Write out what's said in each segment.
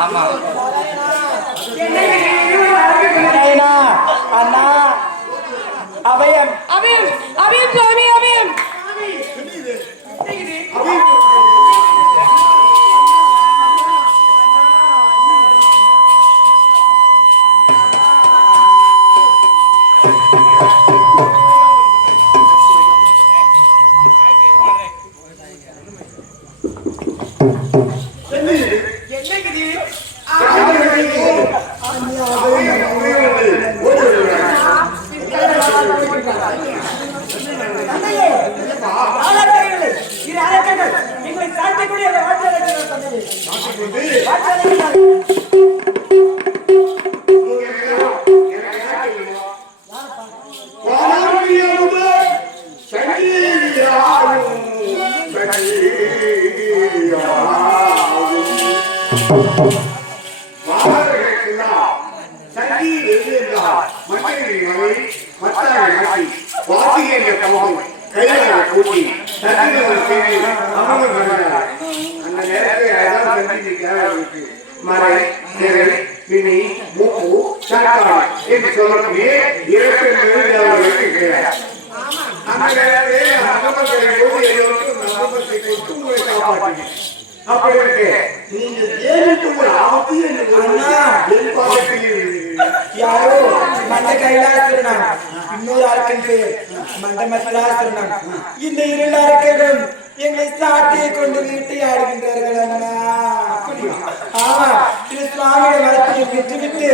ஆமா அண்ணா அபயம் அபயம் அபயம் சுவாமி அபயம் யாரோ மண்ட கைலாசிருந்தான் இன்னொரு அரக்கன் பேர் மண்ட மசலாசிருந்தான். இந்த இரண்டு அரக்கர்களும் எங்களை சாட்டியை கொண்டு வேட்டையாடுகின்றார்கள் அண்ணா. ஆமா, இது சுவாமியை வளர்த்தியை விட்டுவிட்டு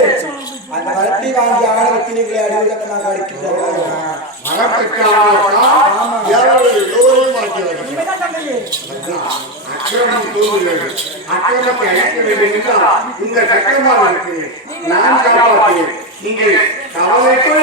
அந்த வளர்த்தி வாங்கி ஆணவத்தில் எங்களை அடிவிடமாக அடிக்கின்றார்கள். நீங்கள் கவலைப்பட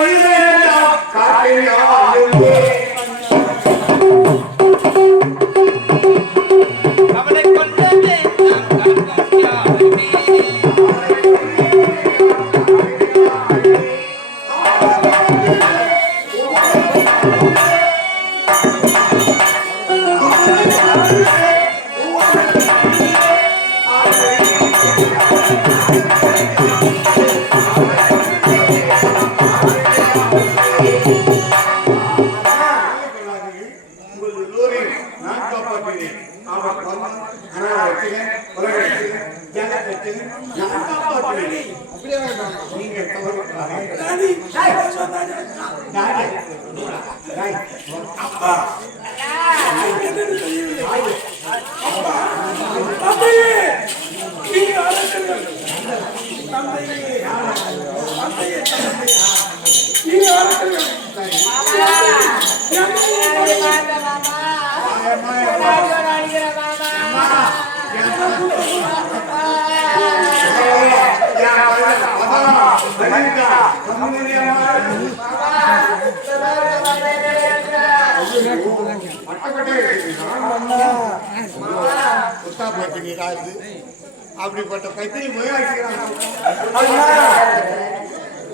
அப்படிப்பட்ட பத்தி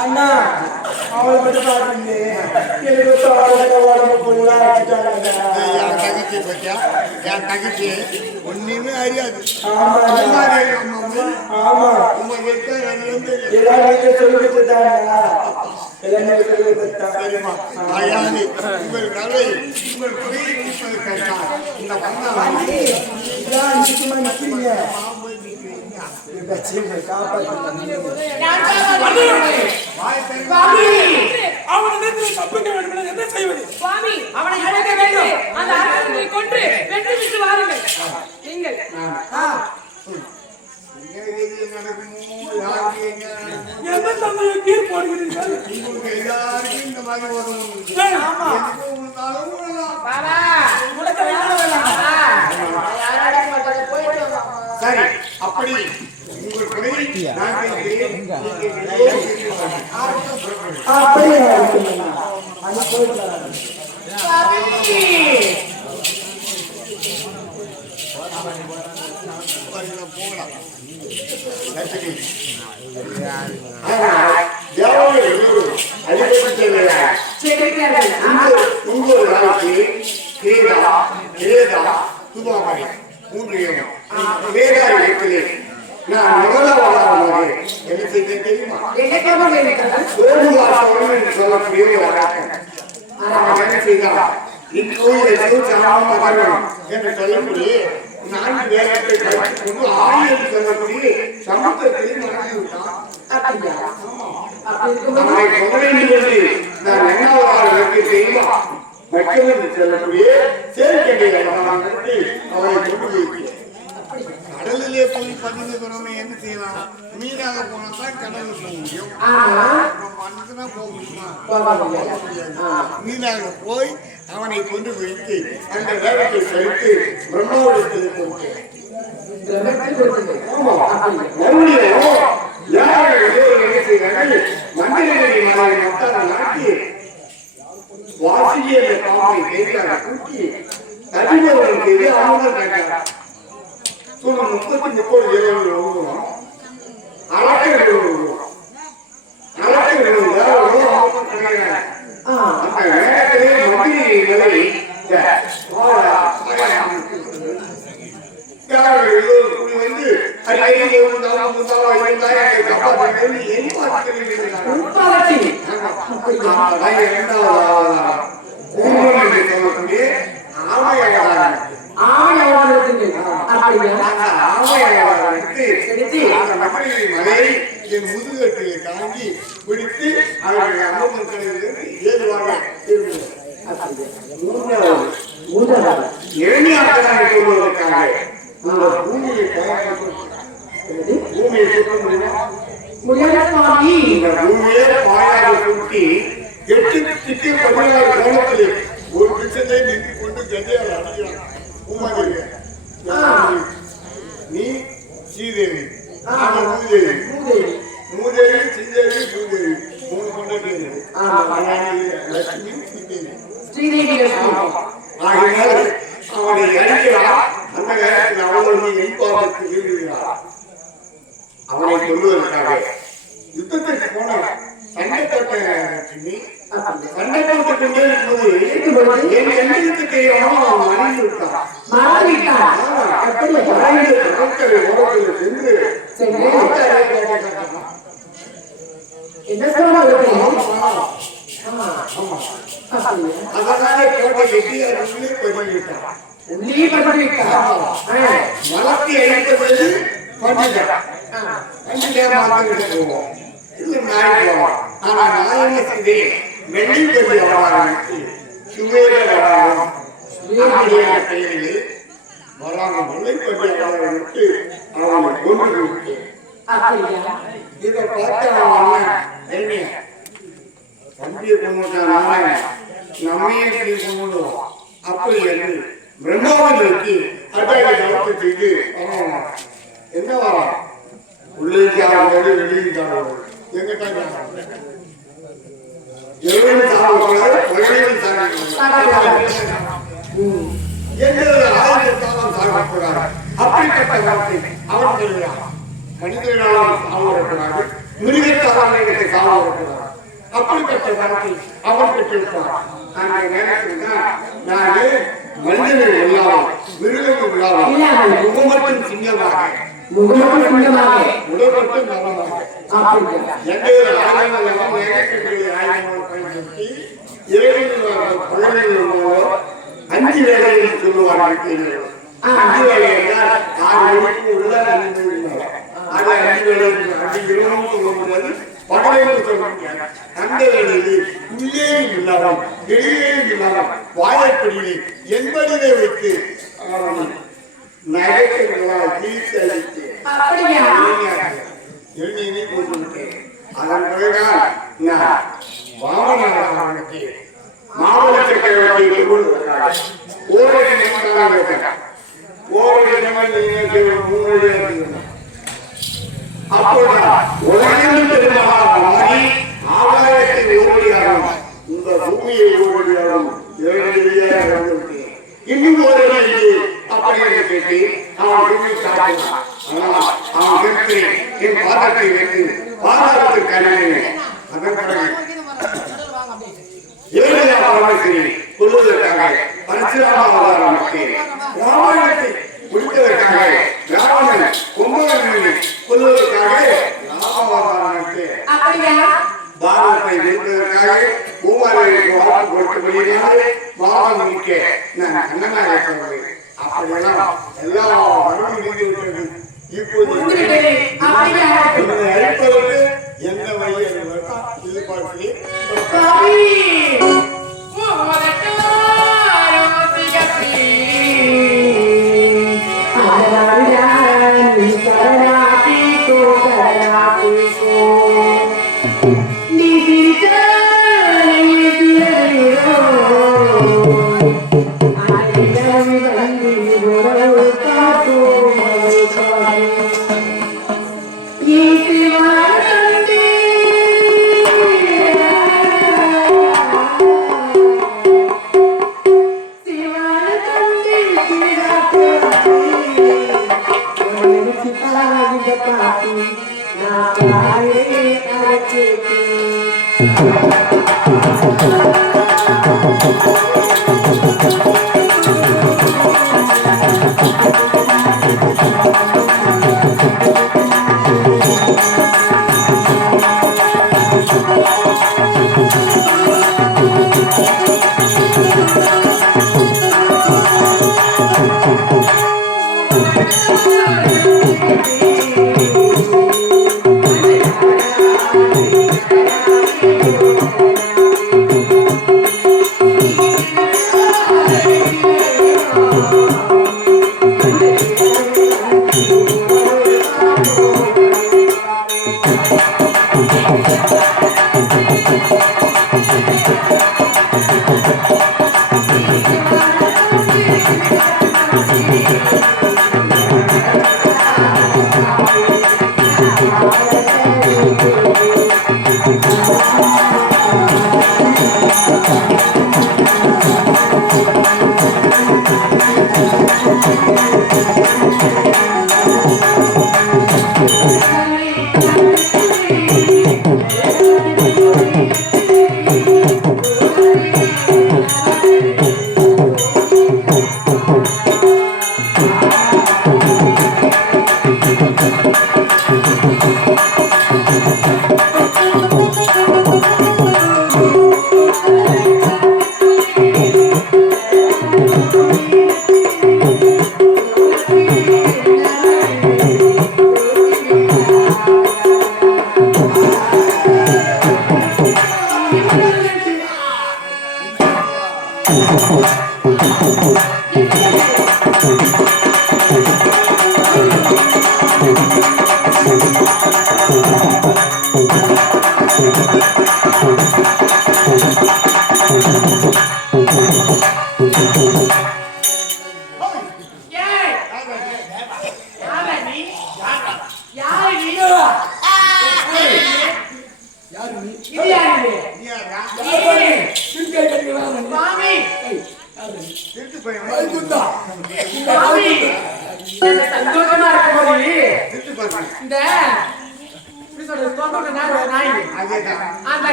அண்ணா அவளை மட்டும் பாருங்க என் தகுச்சி பத்தியா என் தகுச்சி ஒன்னுமே அறியாது. என்ன செய்வது சுவாமி? அவனை அழைக்க வேண்டும். அந்த அரசனை கொன்று வெற்றி விட்டு வாருங்கள். நீங்கள் எந்த தந்தையை கீழ் போடுகிறீர்கள்? எல்லாருக்கும் இந்த மாதிரி வரும். சரி, அப்படி உங்கள் குறையை நான் போகலாம். உங்கள் நாளைக்கு துபாமணி மூன்றையும் வேதாரி இடத்திலே நான் முதலாவதாக என்ன செய்ய தெரியுமா? சோமுவாசவன் என்று சொல்லக்கூடிய ஒரு அரக்கன். அவன் என்ன செய்தான்? இக்கோயிலை சூழ்ச்சாமம் என்று சொல்லக்கூடிய 4 வேதத்தை கழித்துக் கொண்டு ஆயிரம் சொல்லக்கூடிய சமுத்திரத்தை மறந்து விட்டான். அவனை கொண்டே நான் என்னாவது செய்யுமா மற்றொன்று சொல்லக்கூடிய சேர்க்கை அவனை கொண்டு போய் கடலிலே போய் பதிந்து போனோமே என்ன செய்யலாம்? மீனாக போனாதான் கடலுக்கு போக முடியும். மனுஷனா போக முடியுமா? மீனாக போய் அவனை கொண்டு வைத்து அந்த வேலையை கழித்து பிரம்மோடத்தில் கொடுத்தேன். வாசிய பாம்பை கைதாக கூட்டி தனிமர்களுக்கு அவங்க கேட்டார். 30 இரவு வருவோம். அலக்கங்கள் வருவோம். அலக்கங்கள் அந்த வேகத்திலே மந்திரிகளை வந்து என் முதுகட்டியை தாங்கி பிடித்து அவருடைய அம்மன் ஏதுவாக எளிமையாக சொல்வதற்காக பூமியை பூமியை சுற்ற முடியுமா? பூமியே பாயாக சுற்றி 8 திக்கு 16 கோணத்திலே ஒரு பிச்சத்தை நின்று கொண்டு கதையால் அடையலாம். பூமாதேவி நீ ஸ்ரீதேவி, மூதேவி, ஸ்ரீதேவி, பூதேவி 3 கொண்டாடி லட்சுமி ஸ்ரீதேவி. ஆகினால் அவனை அடிக்கிறார். அந்த நேரத்தில் அவர்கள் எதிர்பார்த்து விரும்புகிறார். அவனை சொல்லுவதற்காக யுத்தத்திற்கு போன சண்டை போட்ட லட்சுமி சண்டை போட்டுக் கொண்டே இருக்கும்போது என் எண்ணத்துக்கு அவன் மறைந்து விட்டான். அதனாலே கோட்டை எட்டியார் பதிவிட்டார். மலத்தை அழைப்பது பண்ணிட்டார். ஆனா நான் என்ன செய்தேன்? வெள்ளி கொண்டு பெயரில் வராமல் வெள்ளை கொண்டு விட்டு அவனை கொண்டு விட்டேன். இதை பார்த்து தம்பியை கொண்டுட்டான், நம்மையே கொண்டுடுவோம் அப்படி என்று பிரம்மாவிற்கு அட்டாக செய்து என்ன வரா உள்ளிருக்காக வெளியிருக்காக எங்கிட்ட அப்படிப்பட்ட வார்த்தை அவர் சொல்கிறார். மனிதர்களால் சாவரக்கூடாது, மிருகத்தால் சாவரக்கூடாது. அப்படிப்பட்ட வார்த்தை அவர் பெற்றிருக்கிறார். அந்த நேரத்தில் தான் நான் மனிதர்கள் இல்லாமல் மிருகங்கள் இல்லாமல் முகமட்டும் சிங்கமாக உடற்பட்டு நலமாக பயன்படுத்தி 5 வேலைகள் சொல்லுவார்கள். 5 வேலை என்றால் 6 மணிக்கு உள்ள 5 வேலை 5 சொல்லும்போது பகலையில் சொல்ல முடியாது. அந்த வேலையில் உள்ளேயும் இல்லாமல் வெளியேயும் இல்லாமல் வாழைப்படியை என்பதிலே வைத்து நகைகளால் தீர்த்து அளித்து எழுதியை கொண்டு விட்டேன். அதன் பிறகுதான் நான் வாமனாக மாவட்ட சக்கரவர்த்தியை கொண்டு ஓரடி அப்போதான் உலகில் பெருமாள் ஆகாயத்தை ஓடியாகும், இந்த பூமியை ஓடியாகும். இன்னும் ஒரு அப்படி என்று கேட்டு அவன் சாப்பிட்டான். அவன் கேட்கிறேன் என் பாதத்தை வைத்து பாதத்துக்கு கண்ணே அதன் பிறகு சொல்லுவதற்காக பரிசுராம ராமாயணத்தை முடித்ததற்காக ராவணன் கும்பகர்ணனை கொல்வதற்காக ராமவாதத்தை பாரதத்தை வீழ்ப்பதற்காக பூமாரிக்கு வாக்கு கொடுக்கப்படுகிறது. பாரதம் மிக்க நான் கண்ணனாக இருக்கிறேன். அப்படியெல்லாம் எல்லா வரவும் முடிந்து விட்டது. இப்போது அழைப்பதற்கு எந்த வழி இது பார்த்து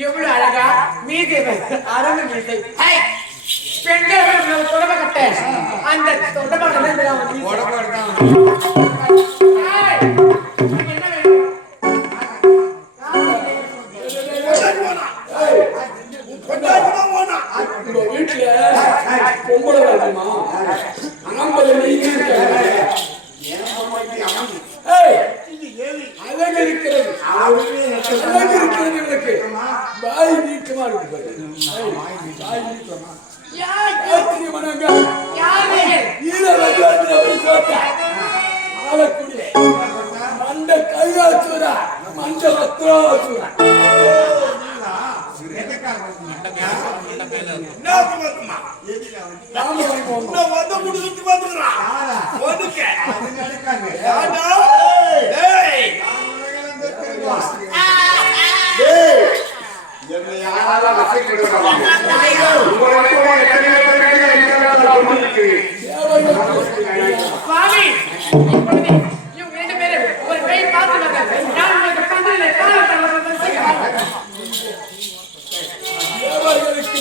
எவ்வளவு அழகா மீசை அரங்கு மீசை பெண்கள் தொடர்பு கட்ட அந்த வீட்டுல பொம்பளை இருக்குமா ஆம்பளை அழகு இருக்கிறது எனக்கு பாய் நீட்டமா இருக்கு மண்ட கையா வச்சுரா மண்ட பத்திரா வச்சுரா தேவர்களுக்கு